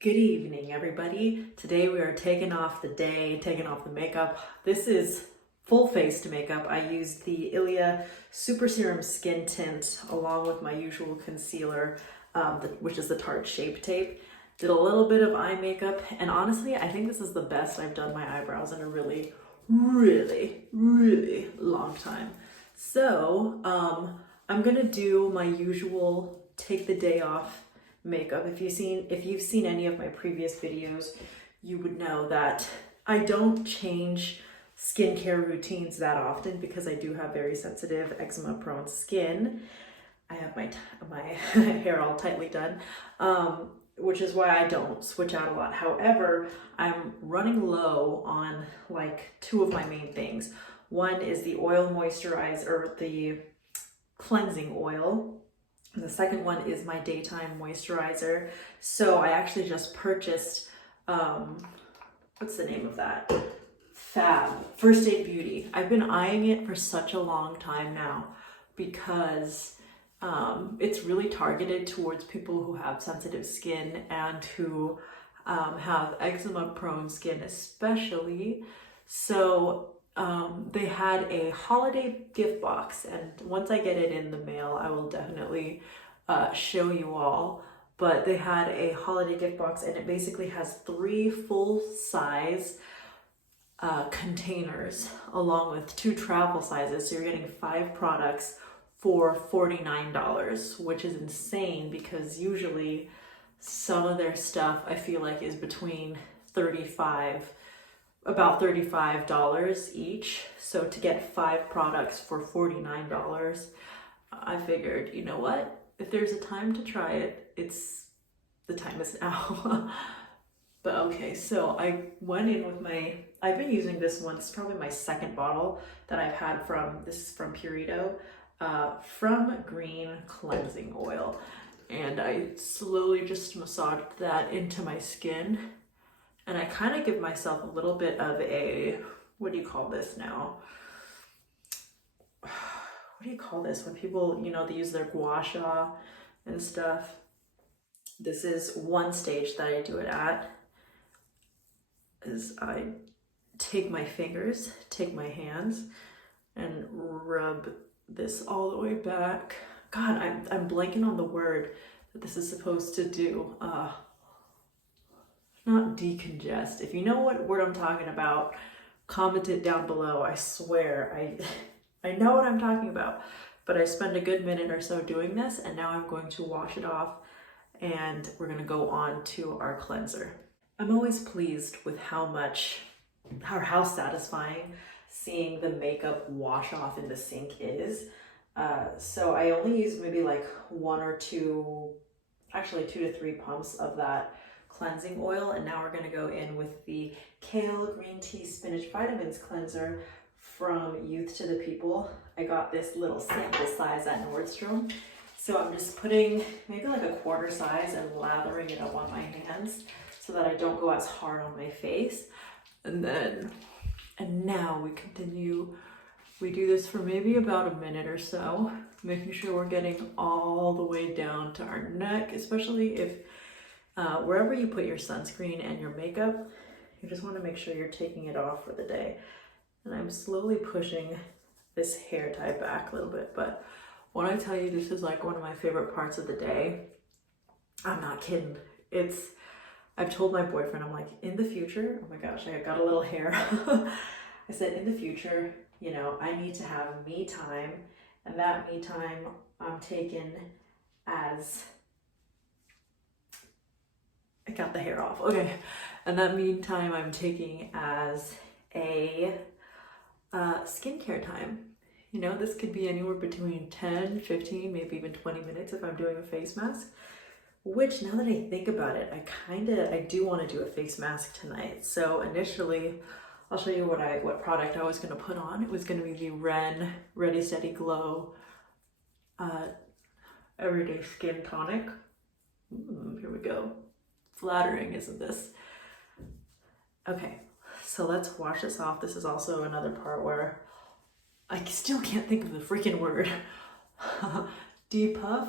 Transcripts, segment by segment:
Good evening, everybody. Today we are taking off the makeup. This is full face makeup. I used the Ilia Super Serum Skin Tint along with my usual concealer, which is the Tarte Shape Tape. Did a little bit of eye makeup, and honestly, I think this is the best I've done my eyebrows in a really long time. So, I'm gonna do my usual take the day off makeup. If you've seen any of my previous videos, you would know that I don't change skincare routines that often because I do have very sensitive eczema prone skin. I have my hair all tightly done, which is why I don't switch out a lot. However, I'm running low on like two of my main things. One is the oil moisturizer, or the cleansing oil. The second one is my daytime moisturizer. So I actually just purchased, what's the name of that? Fab, First Aid Beauty. I've been eyeing it for such a long time now because it's really targeted towards people who have sensitive skin and who have eczema prone skin especially. So they had a holiday gift box, and once I get it in the mail, I will definitely show you all. But they had a holiday gift box, and it basically has 3 full-size containers along with 2 travel sizes. So you're getting 5 products for $49, which is insane because usually some of their stuff I feel like is between about $35 each. So to get 5 products for $49, I figured, you know what? If there's a time to try it, the time is now. But okay, so I went in with I've been using this one. It's probably my second bottle that I've had this is from Purito, from Green Cleansing Oil. And I slowly just massaged that into my skin. And I kind of give myself a little bit of what do you call this now? What do you call this when people, they use their gua sha and stuff? This is one stage that I do it at, is I take my fingers, take my hands, and rub this all the way back. God, I'm blanking on the word that this is supposed to do. Not decongest. If you know what word I'm talking about, comment it down below. I swear, I know what I'm talking about. But I spent a good minute or so doing this, and now I'm going to wash it off, and we're gonna go on to our cleanser. I'm always pleased with how satisfying seeing the makeup wash off in the sink is. So I only use maybe like 1 or 2, actually 2 to 3 pumps of that cleansing oil, and now we're going to go in with the Kale Green Tea Spinach Vitamins Cleanser from Youth to the People. I got this little sample size at Nordstrom, so I'm just putting maybe like a quarter size and lathering it up on my hands so that I don't go as hard on my face. And now we continue. We do this for maybe about a minute or so, making sure we're getting all the way down to our neck, especially if wherever you put your sunscreen and your makeup, you just want to make sure you're taking it off for the day. And I'm slowly pushing this hair tie back a little bit, but when I tell you this is like one of my favorite parts of the day, I'm not kidding. I've told my boyfriend, I'm like, in the future, oh my gosh, I got a little hair. I said, in the future, I need to have me time, and that me time I'm taking as, I got the hair off, okay. And that me time I'm taking as a skincare time. This could be anywhere between 10, 15, maybe even 20 minutes if I'm doing a face mask, which now that I think about it, I do want to do a face mask tonight. So initially, I'll show you what product I was going to put on. It was going to be the Ren Ready Steady Glow Everyday Skin Tonic. Here we go. Flattering, isn't this? Okay, so let's wash this off. This is also another part where I still can't think of the freaking word. Depuff,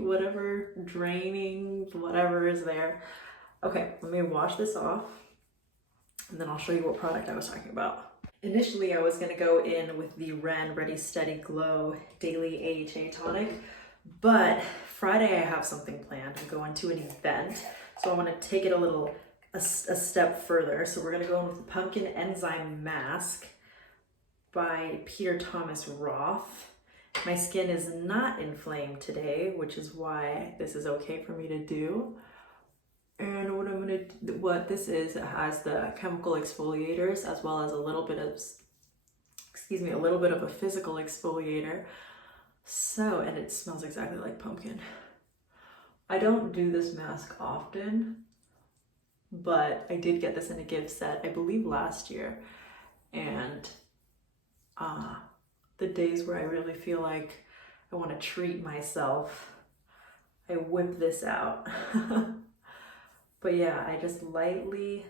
whatever, draining, whatever is there. Okay, let me wash this off and then I'll show you what product I was talking about. Initially, I was gonna go in with the Ren Ready Steady Glow Daily AHA Tonic, but Friday I have something planned. I'm going to an event, so I wanna take it a step further. So we're gonna go in with the Pumpkin Enzyme Mask by Peter Thomas Roth. My skin is not inflamed today, which is why this is okay for me to do. And what this is, it has the chemical exfoliators as well as a little bit of a physical exfoliator. So, and it smells exactly like pumpkin. I don't do this mask often, but I did get this in a gift set, I believe last year. And the days where I really feel like I want to treat myself, I whip this out. But yeah, I just lightly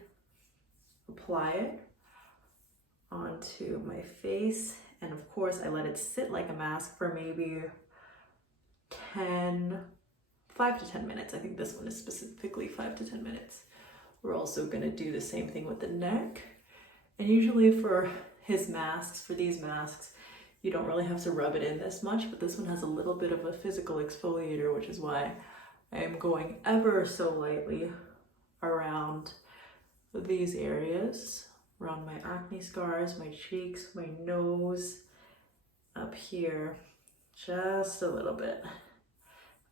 apply it onto my face. And of course, I let it sit like a mask for maybe 5 to 10 minutes. I think this one is specifically 5 to 10 minutes. We're also gonna do the same thing with the neck. And usually for these masks, you don't really have to rub it in this much, but this one has a little bit of a physical exfoliator, which is why I am going ever so lightly around these areas, around my acne scars, my cheeks, my nose, up here, just a little bit.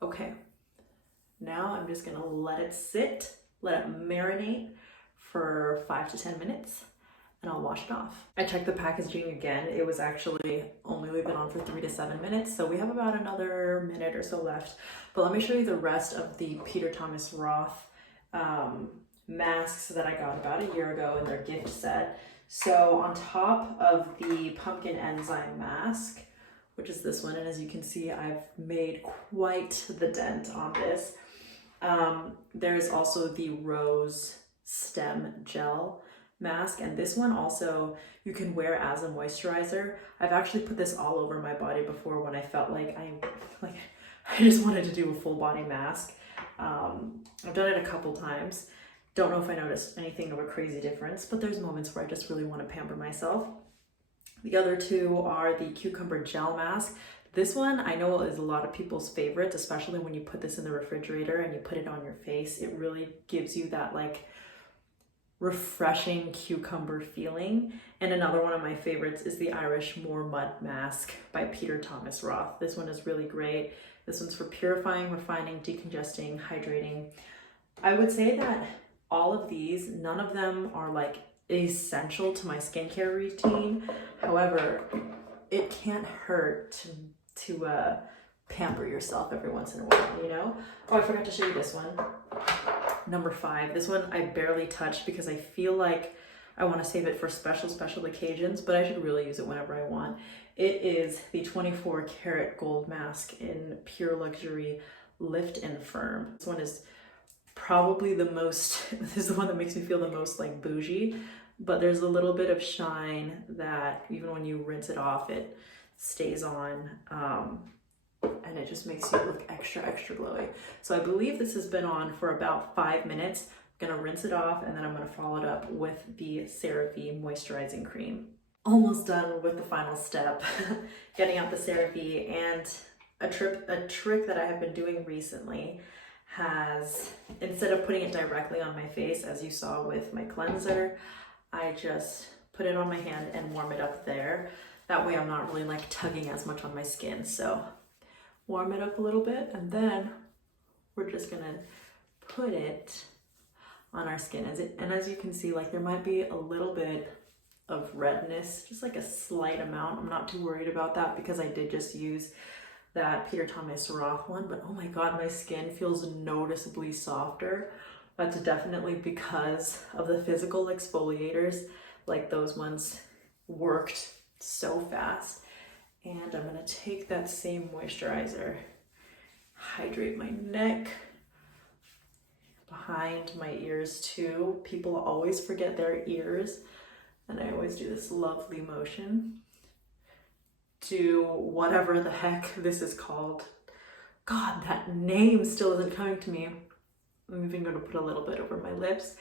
Okay, now I'm just gonna let it sit, let it marinate for 5 to 10 minutes, and I'll wash it off. I checked the packaging again. It was actually only leave it on for 3 to 7 minutes, so we have about another minute or so left. But let me show you the rest of the Peter Thomas Roth masks that I got about a year ago in their gift set. So on top of the Pumpkin Enzyme mask, which is this one, and as you can see, I've made quite the dent on this. There's also the Rose Stem Gel mask, and this one also you can wear as a moisturizer. I've actually put this all over my body before when I felt like I just wanted to do a full body mask. I've done it a couple times. Don't know if I noticed anything of a crazy difference, but there's moments where I just really want to pamper myself. The other two are the Cucumber Gel Mask. This one I know is a lot of people's favorites, especially when you put this in the refrigerator and you put it on your face. It really gives you that like refreshing cucumber feeling. And another one of my favorites is the Irish Moor Mud Mask by Peter Thomas Roth. This one is really great. This one's for purifying, refining, decongesting, hydrating. I would say that all of these, none of them are like essential to my skincare routine. However, it can't hurt to pamper yourself every once in a while, you know? Oh, I forgot to show you this one. Number 5. This one I barely touched because I feel like I want to save it for special occasions, but I should really use it whenever I want. It is the 24 Karat Gold Mask in Pure Luxury Lift and Firm. This one is probably this is the one that makes me feel the most like bougie, but there's a little bit of shine that even when you rinse it off, it stays on, and it just makes you look extra glowy. So I believe this has been on for about 5 minutes. I'm gonna rinse it off and then I'm gonna follow it up with the CeraVe moisturizing cream. Almost done with the final step, getting out the CeraVe. And a trick that I have been doing recently has, instead of putting it directly on my face, as you saw with my cleanser, I just put it on my hand and warm it up there. That way I'm not really like tugging as much on my skin. So warm it up a little bit and then we're just gonna put it on our skin. As you can see, like there might be a little bit of redness, just like a slight amount. I'm not too worried about that because I did just use that Peter Thomas Roth one, but oh my God, my skin feels noticeably softer. That's definitely because of the physical exfoliators. Like those ones worked so fast. And I'm gonna take that same moisturizer, hydrate my neck, behind my ears too. People always forget their ears, and I always do this lovely motion. Do whatever the heck this is called. God, that name still isn't coming to me. I'm even going to put a little bit over my lips.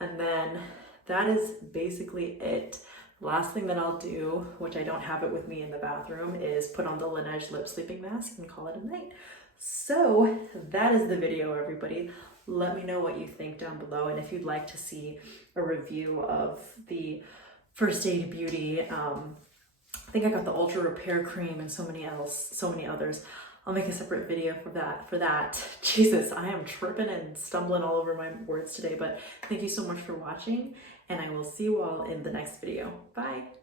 And then that is basically it. Last thing that I'll do, which I don't have it with me in the bathroom, is put on the Laneige lip sleeping mask and call it a night. So that is the video, everybody. Let me know what you think down below, and if you'd like to see a review of the First Aid Beauty, I think I got the Ultra Repair Cream and so many others. I'll make a separate video for that. Jesus, I am tripping and stumbling all over my words today, but thank you so much for watching, and I will see you all in the next video. Bye.